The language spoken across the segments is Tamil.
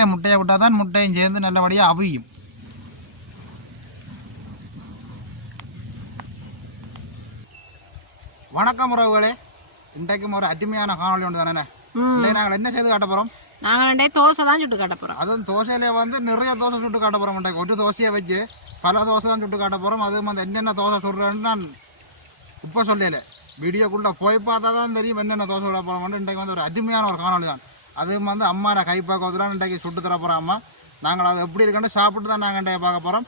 இங்கே முட்டையை விட்டால் தான் முட்டையும் சேர்ந்து நல்லபடியாக அவியும். வணக்கம் உறவுகளே. இன்றைக்கும் ஒரு அருமையான காணொளி ஒன்று தானே? நாங்கள் என்ன செய்து காட்ட போகிறோம் நாங்கள் ரெண்டே தோசை தான் சுட்டு காட்ட போகிறோம் அதுவும் தோசையிலே வந்து நிறைய தோசை சுட்டு காட்ட போகிறோம் இன்றைக்கு. ஒரு தோசையை வச்சு பல தோசை தான் சுட்டு காட்ட போகிறோம் அதுவும் வந்து என்னென்ன தோசை சுடுறேன்னு நான் இப்போ சொல்லல. வீடியோக்குள்ளே போய் பார்த்தா தான் தெரியும் என்னென்ன தோசை விட போகிறோம்னு இன்றைக்கு வந்து ஒரு அருமையான ஒரு காணொளி தான். அதுவும் வந்து அம்மா நான் கைப்பாக்கத்தில் இன்றைக்கு சுட்டு தர போகிறாம்மா நாங்கள் அது எப்படி இருக்கணும் சாப்பிட்டு தான் நாங்கள் இன்றைக்கு பார்க்க போகிறோம்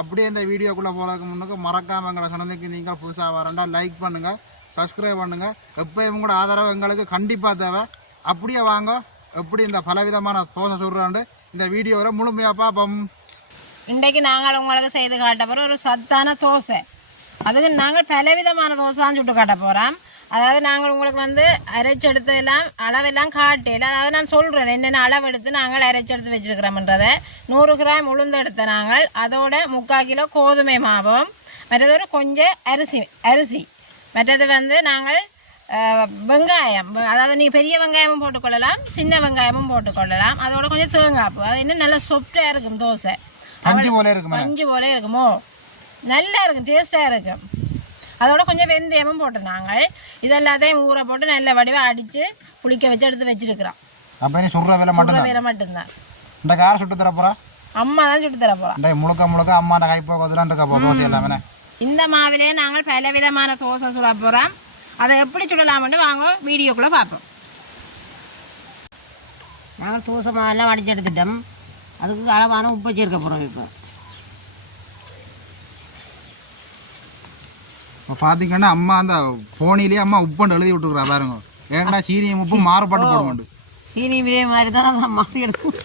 அப்படியே இந்த வீடியோக்குள்ளே போகிறதுக்கு முன்னுக்கு மறக்காமல் எங்களை சொன்னதுக்கு நீங்கள் புதுசாக வரண்டா லைக் பண்ணுங்கள் சப்ஸ்கிரைப் பண்ணுங்கள் எப்பயும் கூட ஆதரவு எங்களுக்கு கண்டிப்பாக தேவை. அப்படியே வாங்க எப்படி இந்த பலவிதமான தோசை சுடுறாண்டு இந்த வீடியோவில் முழுமையாக பார்ப்போம். இன்றைக்கு நாங்கள் உங்களுக்கு செய்து காட்ட போகிற ஒரு சத்தான தோசை. அதுக்கு நாங்கள் பலவிதமான தோசை தான் சுட்டு காட்ட போகிறோம் அதாவது நாங்கள் உங்களுக்கு வந்து அரைச்செடுத்து எல்லாம் அளவெல்லாம் காட்டல. அதாவது நான் சொல்கிறேன் என்னென்ன அளவு எடுத்து நாங்கள் அரைச்செடுத்து வச்சுருக்கிறோம்ன்றதை. நூறு கிராம் உளுந்து எடுத்த நாங்கள் அதோட முக்கால் கிலோ கோதுமை மாவும் மற்றதோட கொஞ்சம் அரிசி அரிசி. மற்றது வந்து நாங்கள் வெங்காயம். அதாவது நீங்கள் பெரிய வெங்காயமும் போட்டுக்கொள்ளலாம் சின்ன வெங்காயமும் போட்டுக்கொள்ளலாம். அதோட கொஞ்சம் தேங்காய் பூ. அது இன்னும் நல்லா சொப்டாக இருக்கும் தோசை. பஞ்சு போல இருக்குமே பஞ்சு போல இருக்குமோ? நல்லா இருக்கும் டேஸ்ட்டாக இருக்கும். அதோட கொஞ்சம் வெந்தயமும் போட்டு நாங்கள் இதெல்லாத்தையும் ஊற போட்டு நல்ல வடிவாக அடித்து புளிக்க வச்சு எடுத்து வச்சிருக்கிறோம். அப்போ நீ சுடுற வேலை மட்டும்தான்? வேற மட்டும்தான். இந்த காரை சுட்டு தர போகிறா அம்மா தான் சுட்டு தர போகிறோம் இந்த முழுக்க முழுக்க அம்மா நான் கைப்பாக்கத்தில் இருக்க போ தோசை எல்லாமே இந்த மாவிலே நாங்கள் பல விதமான தோசை சுட போகிறோம் அதை எப்படி சுடலாம்னு வாங்க வீடியோக்குள்ளே பார்ப்போம் நாங்கள் தோசை மாவெல்லாம் வடிச்சு எடுத்துட்டோம். அதுக்கு அளவான உப்பு சேர்க்க போகிறோம் இப்போ. இப்போ பார்த்தீங்கன்னா அம்மா அந்த போனிலேயே அம்மா உப்புண்டு எழுதி விட்டுருக்குறா பாருங்க. ஏன்டா சீனியும் உப்பு மாறுபட்டு போடுவோண்டு சீனி இதே மாதிரி தான் மாவு எடுக்கும்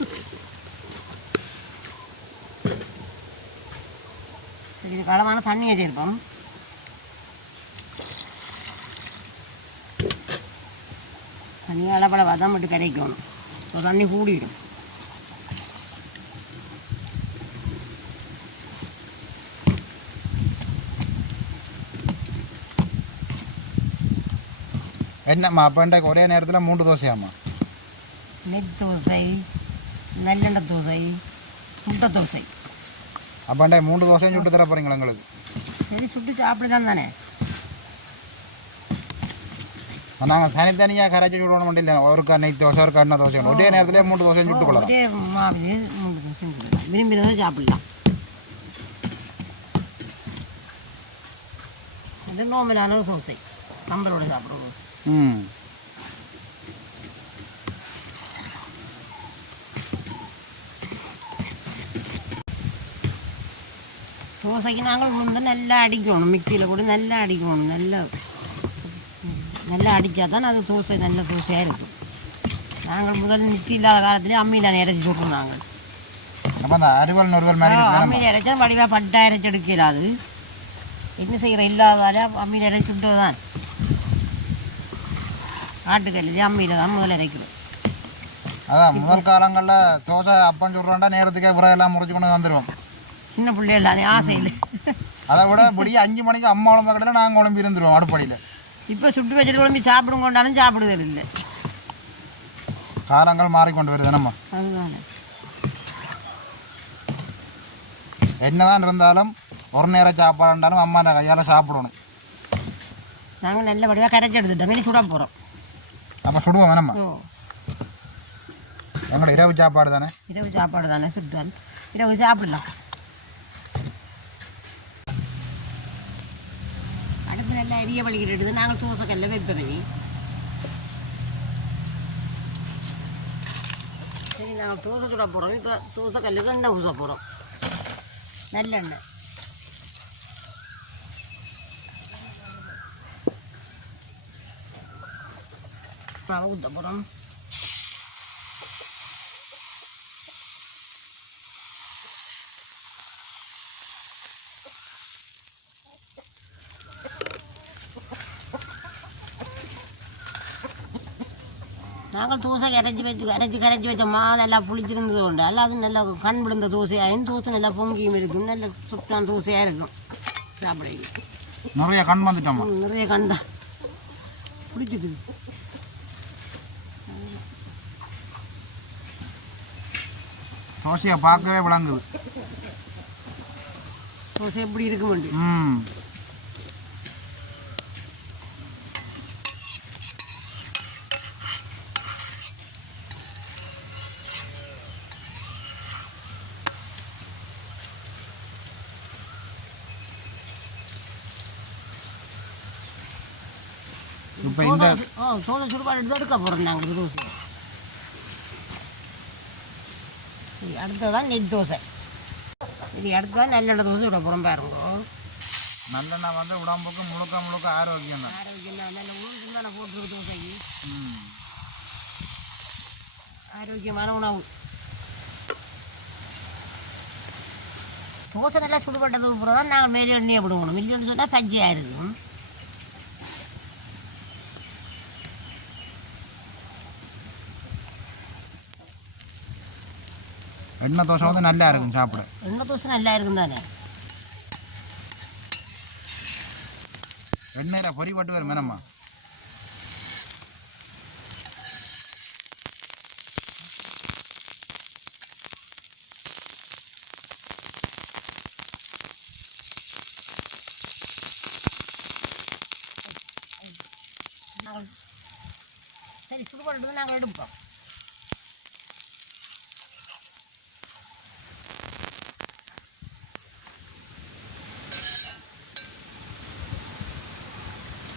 இதுக்கு அளவான தண்ணியை சேர்ப்போம் தண்ணி அளப்பட வதம் விட்டு கரைக்கணும் தண்ணி கூடிடும். இன்றைக்கு ஒரே நேரத்தில் மூன்று தோசையாம்மா நெய் தோசை நல்லெண்ணெய் தோசை முட்டை தோசை அப்போ இன்றைக்கு மூன்று தோசையும் சுட்டு தர போகிறீங்களா எங்களுக்கு சரி சுட்டு சாப்பிடலாம் தானே நாங்கள் தனித்தனியாக கரைச்சி சுடணும் இல்லை ஒரு நெய் தோசை ஒரு கண்ண தோசை ஒரே நேரத்திலே மூன்று தோசையும் சுட்டு கொள்ளலாம் ஒரே மாவு மூணு தோசை போடலாம் விரும்பினதை சாப்பிடலாம் இது நோமலான தோசை சம்பளோட சாப்பிடுவோம் ம். தோசைக்கு நாங்கள் வந்து நல்லா அடிக்கணும் மிக்சியில் கூட நல்லா அடிக்கணும் நல்லா நல்லா அடித்தா தான் அது தோசை நல்ல தோசையாக இருக்கும். நாங்கள் முதல் மிக்சி இல்லாத காலத்துலேயே அம்மியில் இறச்சி சுடுறோம் நாங்கள். அப்போ அந்த அறுவல் நொறுவல் மாதிரி அம்மியில் இறைச்சா வடிவாக பட்டா இறைச்சி எடுக்கல அது என்ன செய்கிற இல்லாதால அம்மியில் இறைச்சி விட்டது தான் ஆட்டுக்கல்லையே அம்மியில் தான் முதல்ல இறைக்கிறோம் அதான் முதல் காலங்களில் தோசை அப்பம் சுடுறோண்டா நேரத்துக்கே உரையெல்லாம் முறிச்சு கொண்டு வந்துடுவோம் சின்ன பிள்ளைகளானே ஆசையில் அதை விட இப்படி அஞ்சு மணிக்கு அம்மா உடம்பு கடையில் நாங்கள் உடம்பு இருந்துருவோம் அடுப்படியில். இப்போ சுட்டு வச்சுட்டு குழம்பி சாப்பிடும் கொண்டாலும் சாப்பிடுதல் இல்லை. காலங்கள் மாறிக்கொண்டு வருது நம்ம. அதுதானே. என்னதான் இருந்தாலும் ஒரு நேரம் சாப்பாடு இருந்தாலும் அம்மா கையால் சாப்பிடணும். நாங்கள் நல்ல வடிவாக கரைச்சி எடுத்துட்டோம். இனி சுட போகிறோம் அப்போ சுடுவோம் வேணாம்மா ஓ. எங்களோட இரவு சாப்பாடு தானே? இரவு சாப்பாடு தானே சுட்டால் இரவு சாப்பிடலாம். அடுப்பு நல்லா எரிய எடுத்து நாங்கள் தோசை கல்ல வைப்போம் இனி. சரி நாங்கள் தோசை சுட போகிறோம் இப்போ தோசை கல்லுக்கு எண்ணெய் ஊற்ற போகிறோம் நல்லெண்ணெய். மாவை ஊற்ற போகிறோம் நாங்கள் தோசை கரைச்சி வச்சு கரைச்சி கரைச்சி வச்ச மாவு நல்லா புளிச்சிருந்தது உண்டு அல்ல அது நல்லா கண் விழுந்த தோசையாகும் தோசை நல்லா பொங்கியும் இருக்கும் நல்ல சுட்டான தோசையாக இருக்கும். சாப்பிட நிறைய கண் வந்துட்டோம்மா. நிறைய கண் தான். பிடிச்சிக்குது தோசையை பார்க்கவே விளங்குது. தோசை எப்படி இருக்குமெண்டு ம். இப்போ இந்த தோசை சுடுபாடு எடுத்து எடுக்க போகிறோம் நாங்கள் தோசை சரி அடுத்ததான் நெய் தோசை. இது அடுத்ததான் நல்லெண்ணெய் தோசை விட போகிறோம் பாருங்க. நல்லெண்ணெய் வந்து உடம்புக்கு முழுக்க முழுக்க ஆரோக்கியம் தான் ஆரோக்கியம் தான் நல்ல உளுந்து தானே போட்டுருக்கு தோசைக்கு. ஆரோக்கியமான உணவு. தோசை நல்லா சுடுபட்டதுக்கு அப்புறம் தான் நாங்கள் மேலே எண்ணெயை விடுவோம் மில்லியன் சொன்னால் பஜ்ஜியாக இருக்கும். எண்ணெய் தோசை வந்து நல்லா இருக்கும் சாப்பிட எண்ணெய் தோசை நல்லா இருக்கும் தானே எண்ணெயில் பொறி பட்டு வரும் மேனம்மா சரி சுடுபட்டு நாங்கள் எடுப்போம்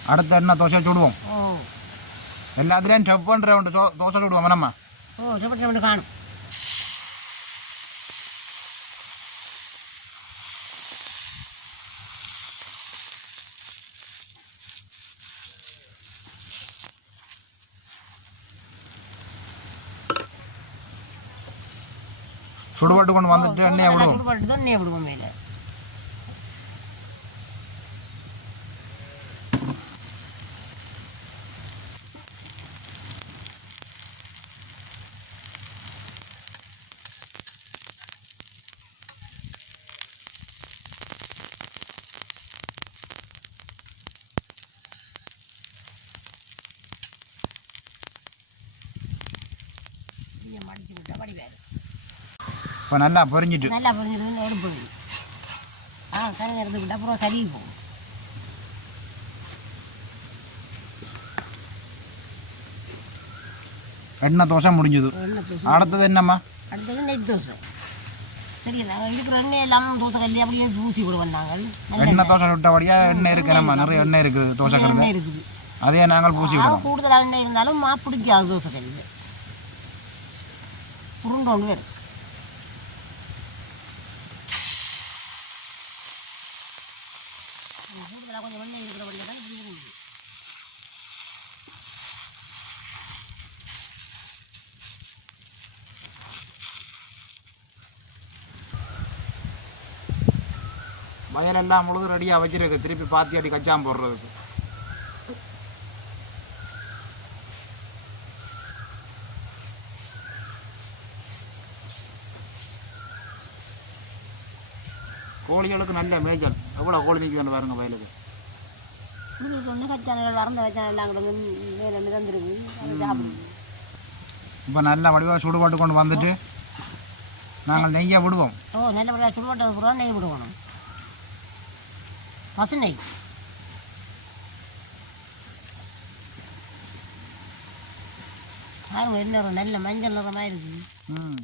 சுடுவோம் ஓ. எல்லாத்துலேயும் டப் பண்ணுற ஒன்று தோ தோசை சுடுவோம் மேனம்மா ஓ சுடுபட்டு ரெண்டு காணும். சுடுபட்டு கொண்டு வந்துட்டு எண்ணெயை விடுவோம். சுடுபட்டு தான் எண்ணெயை விடுவோம் மேலே. இப்போ நல்லா பொரிஞ்சிட்டு நல்லா புரிஞ்சிருந்து எடுப்பு ஆ கரை எடுத்து விட்டு அப்புறம் கழுவி போகும் எண்ணெய் தோசை முடிஞ்சுது தோசை அடுத்தது என்னம்மா அடுத்தது நெய் தோசை சரி நாங்கள் இருக்கிற எண்ணெய் எல்லாம் தோசை கல்லி அப்படியே ஊற்றி விடுவோம் நாங்கள் எண்ணெய் தோசை சுட்டபடியாக எண்ணெய் இருக்குது நம்ம நிறைய எண்ணெய் இருக்குது தோசைக்கிறது எண்ணெய் இருக்குது அதையே நாங்கள் பூசி விடுவோம் கூடுதலாக எண்ணெய் இருந்தாலும் மா பிடிக்காது தோசை கல்லில் உருண்டோண்டு வேறு கூடுதலாக கொஞ்சம் எண்ணெய் இருக்கிறபடியாக தான் வயலெல்லாம் முழுது ரெடியாக வச்சிருக்கு. திருப்பி பாத்தி அடி கச்சாம் போடுறதுக்கு. கோழிகளுக்கு நல்ல மேய்ச்சல். எவ்வளோ கோழி நிற்குதுன்னு பாருங்க வயலுக்கு. உங்களுக்கு ஒன்று கச்சானங்கள் வறந்த வச்சான எல்லாம் கூட மேலே மிதந்துருக்கு அதை சாப்பிடுங்க இப்போ நல்ல வடிவாக சுடுபாட்டு கொண்டு வந்துட்டு நாங்கள் நெய்யை விடுவோம். ஓ நல்லபடியாக சுடுபட்டது பூரா நெய் விடுவோம். பசு நெய். பாருங்க என்ன நல்ல மஞ்சள் நிறமாக இருக்குது ம்.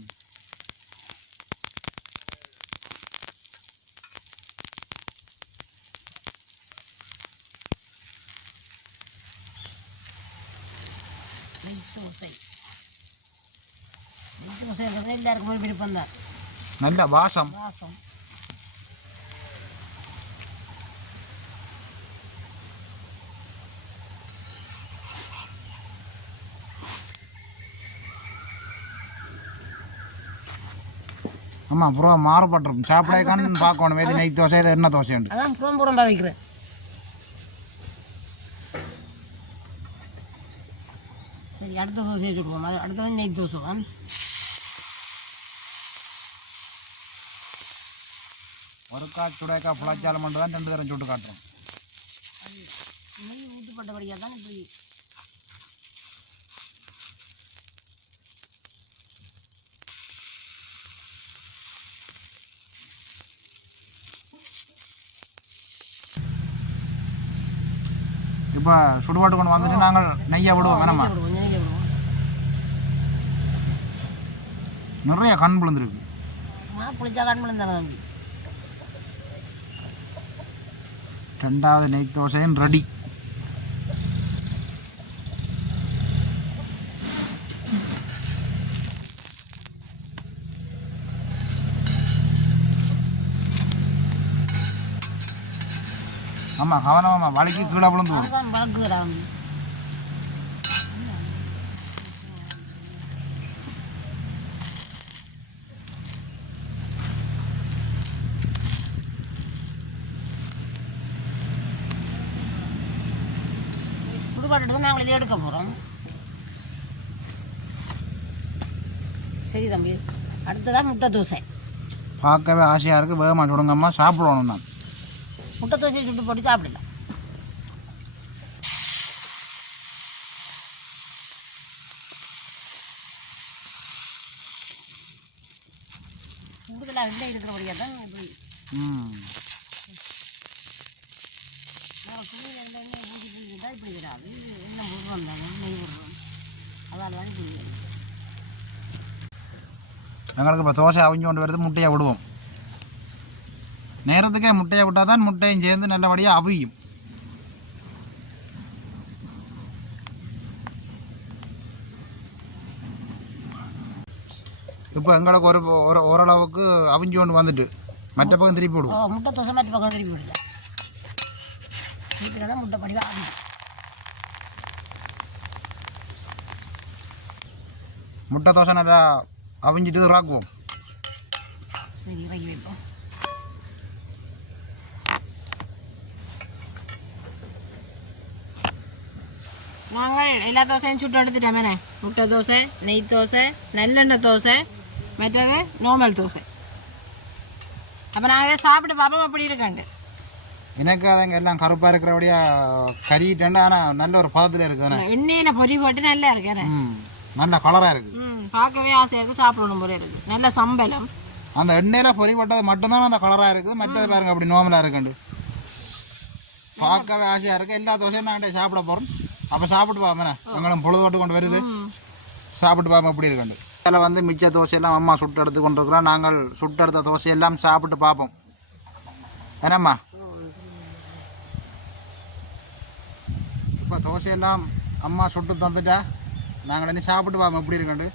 எல்லாருக்கும் ஒரு விருப்பம் தான் நல்ல வாசம். வாசம். ஆமாம் அப்புறம் மாறுபட்டுரும். சாப்பிடக்கான்னு பார்க்கணும். எது நெய் தோசை இது என்ன தோசை உண்டு அதான் புறம் வைக்கிறேன். சரி அடுத்த தோசையை சுடுவோம் அது அடுத்தது நெய் தோசை தான் ஒருக்கா சுடைக்கா புலாச்சாரம் மட்டும் தான் ரெண்டு தரம் சுட்டு காட்டுறோம். நெய் இப்போ சுடுபாட்டு கொண்டு வந்துட்டு நாங்கள் நெய்யா விடுவோம் வேணாமா? நிறைய கண் விழுந்துருக்கு. கண்மலம் தானே தம்பி. ரெண்டாவது நெய் தோசையும் ரெடி ஆமாம் கவனமாம்மா வலிக்கு கீழே விழுந்து வரும் இதை எடுக்க போகிறோம் சரி தம்பி அடுத்ததான் முட்டை தோசை. பார்க்கவே ஆசையாக இருக்குது வேகமாக சுடுங்கம்மா. சாப்பிடணும் நான். முட்டை தோசையை சுட்டு போட்டு சாப்பிடலாம். கூடுதலாக இல்லை இருக்கிறபடியாக தான் இப்படி இப்படி விடாது விடுறோம் தானே நெய் விடுறோம் அதால் தான் இப்படி வருது. எங்களுக்கு இப்போ தோசை அவிஞ்சு கொண்டு வருது முட்டையை விடுவோம் நேரத்துக்கே முட்டையை விட்டால் தான் முட்டையும் சேர்ந்து நல்லபடியாக அவியும் இப்போ எங்களுக்கு ஒரு ஒரு ஓரளவுக்கு அவிஞ்சு கொண்டு வந்துட்டு மற்ற பக்கம் திருப்பி விடுவோம் முட்டை தோசை மற்ற பக்கம் திருப்பி விடுதா முட்டை படிவா முட்டை தோசை நல்லா அவிஞ்சிட்டு ராக்குவோம் சரி இறக்கி வைப்போம் நாங்கள் எல்லா தோசையும் சுட்டு எடுத்துட்டோமே முட்டை தோசை நெய் தோசை நல்லெண்ணெய் தோசை மற்றது நார்மல் தோசை அப்போ நாங்கள் இதை சாப்பிட்டு பார்ப்போம் அப்படி இருக்காண்டு எனக்கு அதுங்க எல்லாம் கருப்பாக இருக்கிறபடியா கறிட்டேன்டா ஆனால் நல்ல ஒரு பதத்தில் இருக்குதுண்ணே எண்ணெயில் பொறி போட்டு நல்லா இருக்கேன் நல்ல கலராக இருக்குது பார்க்கவே ஆசையாக இருக்குது சாப்பிடணும் போல இருக்குது நல்ல சம்பளம். அந்த எண்ணெயில் பொறி போட்டது மட்டும்தான் அந்த கலராக இருக்குது? மற்றது பாருங்க அப்படி நோமலாக இருக்குண்டு பார்க்கவே ஆசையாக இருக்குது எல்லா தோசையும் நான் சாப்பிட போகிறோம் அப்போ சாப்பிட்டு பாப்பேண்ணே எங்களும் பொழுதுபட்டு கொண்டு வருது. சாப்பிட்டு பார்ப்போம் எப்படி இருக்குண்டு அதில் வந்து மிச்ச தோசையெல்லாம் அம்மா சுட்டு எடுத்து கொண்டு இருக்கிறோம். நாங்கள் சுட்டு எடுத்த தோசையெல்லாம் சாப்பிட்டு பார்ப்போம். ஏனம்மா இப்போ தோசையெல்லாம் அம்மா சுட்டு தந்துட்டா நாங்கள் இனி சாப்பிட்டு பார்ப்போம் எப்படி இருக்குண்டு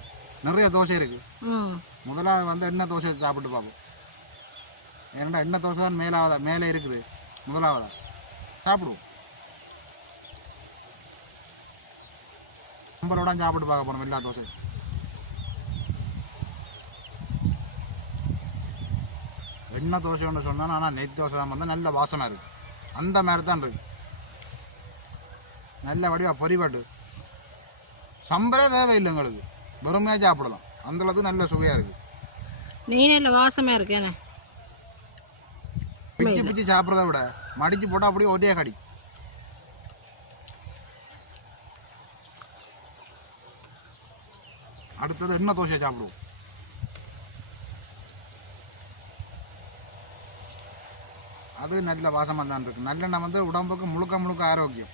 நிறைய தோசை இருக்குது முதலாவது வந்து எண்ணெய் தோசை சாப்பிட்டு பார்ப்போம். ஏன்னா எண்ணெய் தோசை தான் மேலாவதா மேலே இருக்குது. முதலாவதா. சாப்பிடுவோம். நம்மளோட சாப்பிட்டு பார்க்க போகிறோம் எல்லா தோசையும். எண்ணெய் தோசை ஒன்று சொன்னால் ஆனால் நெய் தோசை தான் வந்து நல்ல வாசனை இருக்குது அந்த மாதிரி தான் இருக்குது நல்ல வடிவாக பொரிபாட்டு சம்பரே தேவையில்லை எங்களுக்கு. வெறுமையாக சாப்பிடலாம். அந்த அளவுக்கு நல்ல சுவையாக இருக்குது நெய் நல்ல வாசமாக இருக்கேண்ணே பிச்சு பிச்சு சாப்பிட்றத விட மடிச்சு போட்டால் அப்படியே ஒரே கடி. அடுத்தது எண்ணெய் தோசையை சாப்பிடுவோம். அது நல்ல வாசமாக தான் இருக்குது நல்லெண்ணெய் வந்து உடம்புக்கு முழுக்க முழுக்க ஆரோக்கியம்.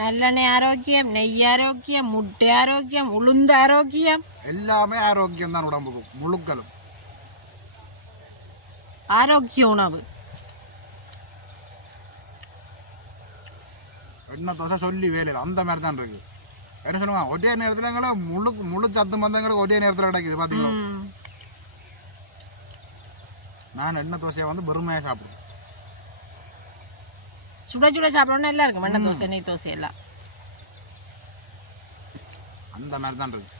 நல்லெண்ணெய் ஆரோக்கியம் நெய் ஆரோக்கியம் முட்டை ஆரோக்கியம் உளுந்து ஆரோக்கியம். எல்லாமே ஆரோக்கியம் தான் உடம்புக்கு முழுக்கலும் ஆரோக்கிய உணவு. எண்ணெய் தோசை சொல்லி வேலையில் அந்த மாதிரி தான் இருக்குது. என்ன சொல்லுவாங்க? ஒரே நேரத்தில் எங்களை முழு முழு சத்து மந்தங்களுக்கு ஒரே நேரத்தில் கிடைக்குது பார்த்தீங்களா. நான் எண்ணெய் தோசையை வந்து வெறுமையாக சாப்பிடுவேன். சுட சுட சாப்பிடணும் நல்லா இருக்கும். மண்ணை தோசை நெய் தோசை எல்லாம். அந்த மாதிரி தான் இருக்கு.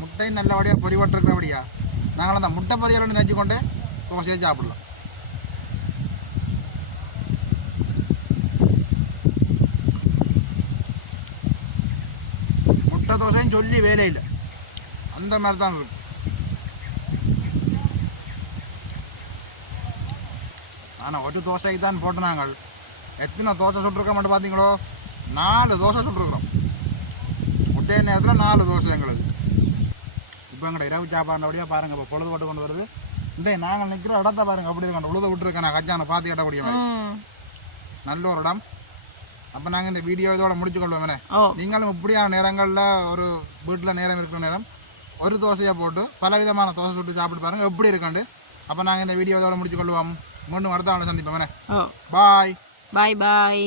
முட்டை நல்லபடியாக பொறிவட்டிருக்கிறபடியா நாங்கள் அந்த முட்டை பொரியலோடு நினச்சி கொண்டு தோசையை சாப்பிடலாம். முட்டை தோசைன்னு சொல்லி வேலை இல்லை அந்த மாதிரி தான் இருக்கு. ஆனால் ஒரு தோசைக்கு தான் போட்டு நாங்கள் எத்தனை தோசை சுட்டுருக்க மட்டும் பார்த்தீங்களோ நாலு தோசை சுட்டுருக்குறோம். ஒரே நேரத்தில் நாலு தோசை எங்களுக்கு. இப்போ எங்கட இரவு சாப்பாடுபடியாக பாருங்க இப்போ பொழுது போட்டு கொண்டு வருது. இந்த நாங்கள் நிற்கிற இடத்த பாருங்க அப்படி இருக்கணும். உழுத விட்டுருக்கேன் நான் கஜான பார்த்து கட்டக்கூடிய நல்ல ஒரு இடம். அப்போ நாங்கள் இந்த வீடியோ இதோட முடிச்சுக்கொள்வோம் ஓ. நீங்களும் இப்படியான நேரங்களில் ஒரு வீட்டில் நேரம் இருக்கிற நேரம் ஒரு தோசையை போட்டு பல விதமான தோசை சுட்டு சாப்பிட்டு பாருங்க எப்படி இருக்குண்டு அப்போ நாங்கள் இந்த வீடியோ இதோட முடிச்சுக்கொள்வோம் மீண்டும் அடுத்த ஆண்டு சந்திப்போம் ஓ பாய் பாய் பாய்